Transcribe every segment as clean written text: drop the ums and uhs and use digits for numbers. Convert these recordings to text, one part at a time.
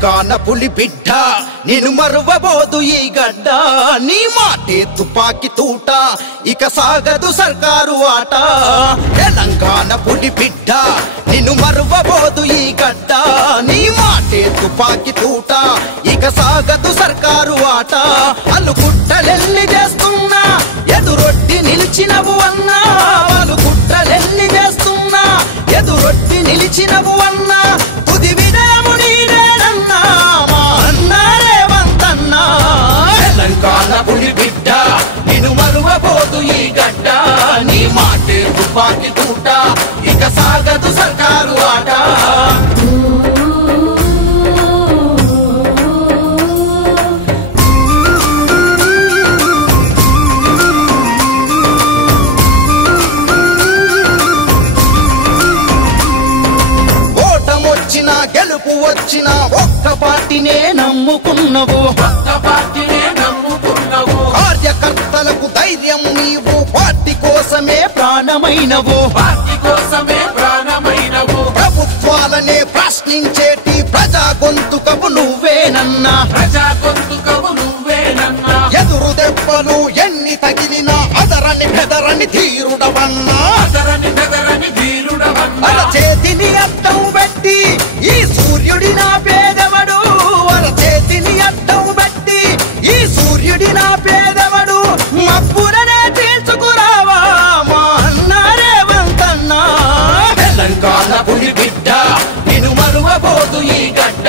తెలంగాణ పులి బిడ్డ నేను మరువబోదు ఈ గడ్డ నీ మాటే తుపాకి తూట ఇక సాగదు సర్కారు ఆట తెలంగాణ పులి బిడ్డ నేను మరువబోదు ఈ గడ్డ నీ మాటే తుపాకి తూట ఇక సాగదు సర్కారు ఆట అల్లు కుట్రలెల్లి చేస్తున్నా ఎదురొట్టి నిలిచినవు అన్నా వాళ్ళు కుట్రలెల్లి చేస్తున్నా ఎదురొట్టి నిలిచినవు అన్నా తుది విజయము నీదేనన్నా మా అన్నా రేవంతన్నా తెలంగాణ పులి బిడ్డ నిన్ను మరువబోదు ఈ గడ్డ నీ మాటే తుపాకి తూట ఇక సాగదు సర్కారు ఆట గెలుపు వచ్చిన ఒక్క పార్టీనే నమ్ముకున్నవు కార్యకర్తలకు ధైర్యం నీవు పార్టీ కోసమే ప్రాణమైనవు ప్రభుత్వాలనే ప్రశ్నించేటి ప్రజా గొంతుకవు నువ్వేనన్నా ఎదురు దెబ్బలు ఎన్ని తగిలినా అదరని బెదరని ధీరుడవన్నా చేతిని అద్దం పెట్టి ఈ సూర్యుడి నా పేదవడు చేతిని అద్దం పెట్టి ఈ సూర్యుడి నా పేదవడు మబ్బులనే తీర్చుకురావా మా అన్నా రేవంతన్నా తెలంగాణ పులి బిడ్డ నిన్ను మరువబోదు ఈ గడ్డ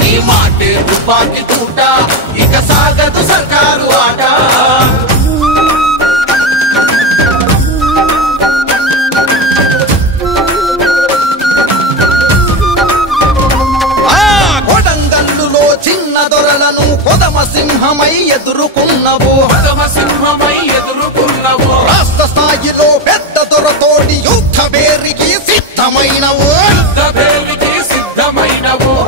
నీ మాటే తుపాకి తూట ఇక సాగదు సర్కారు ఆట దొరలను కొదమ సింహమై ఎదుర్కొన్నవు రాష్ట్ర స్థాయిలో పెద్ద దొరతోటి యుద్ధ వేరికి సిద్ధమైనవు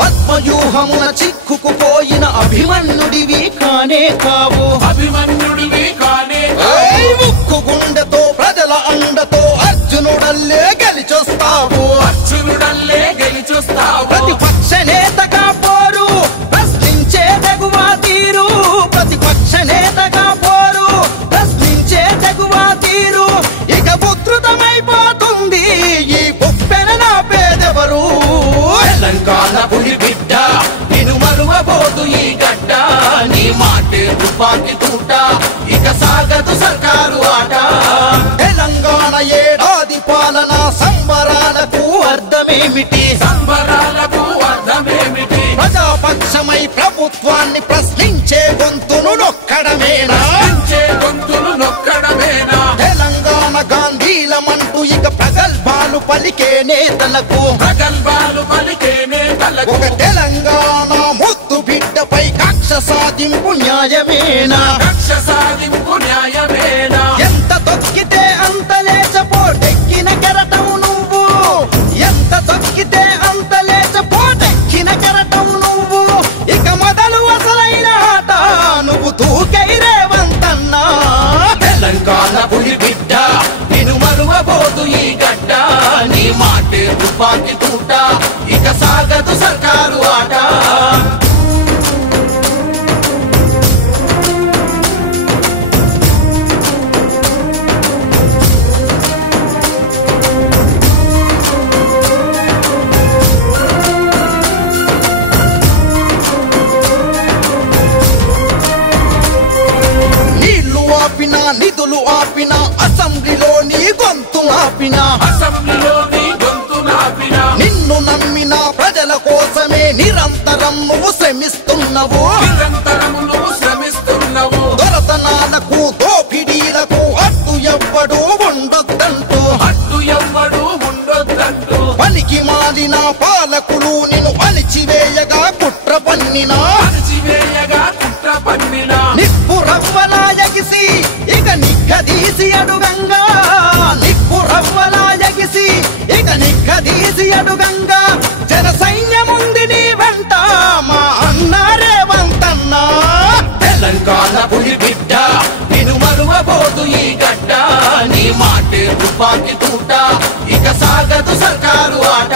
పద్మవ్యూహమున చిక్కుకుపోయిన అభిమన్యుడివి కానే కావు ముక్కు గుండెతో ప్రజల అండతో అర్జునుడల్లే గెలిచొస్తావు ప్రతిపక్ష నేతగా పోరు ప్రశ్నించే తెగువా తీరు ప్రతిపక్ష నేతగా పోరు ప్రశ్నించే తెగువా తీరు ఇక ఉధృతమైపోతుంది ఈ బొప్పెన నా పేదెవరు తెలంగాణ పులి బిడ్డ నిన్ను మరువబోదు ఈ గడ్డ నీ మాటే తుపాకి తూట ఇక సాగదు సర్కారు ఆట తెలంగాణ ఏడాది పాలన సంబరాలకు అర్థమేమిటి ప్రజాపక్షమై ప్రభుత్వాన్ని ప్రశ్నించే గొంతును నొక్కడమేనా తెలంగాణ గాంధీలమంటూ ఇక ప్రగల్భాలు పలికే నేతలకు ఒక తెలంగాణ ముద్దు బిడ్డపై కక్ష సాధింపు న్యాయమేనా ఎంత తొక్కితే అంత లేచపోటెక్కిన కెరటం నువ్వు ఎంత తొక్కితే అంత లేచపోటెక్కిన కెరటం నువ్వు ఇక మొదలు అసలైన ఆట నువ్వు దూకై రేవంతన్నా తెలంగాణ పులి బిడ్డ నిన్ను మరువబోదు ఈ గడ్డ నీ మాటే తుపాకి తూట ఇక సాగదు సర్కారు ఆట నిధులు ఆపిన అసెంబ్లీలో నీ గొంతు ఆపిన నిన్ను నమ్మిన ప్రజల కోసమే నిరంతరం నువ్వు శ్రమిస్తున్నావు దొరతనాలకు దోపిడీలకు అడ్డు ఎవ్వడు ఉండొద్దంటూ పనికి మాలిన పాలకులు నిన్ను అణిచివేయగా కుట్ర పన్నినా నిప్పు రవ్వలా ఎగిసి ఇక నిగ్గదీసి అడుగంగా నిప్పు రవ్వలా ఎగిసి ఇక నిగ్గదీసి అడుగంగా జన సైన్యముంది నీ వెంట మా అన్నా రేవంతన్నా తెలంగాణ పులి బిడ్డ నిన్ను మరువబోదు ఈ గడ్డ నీ మాటే తుపాకి తూట ఇక సాగదు సర్కారు ఆట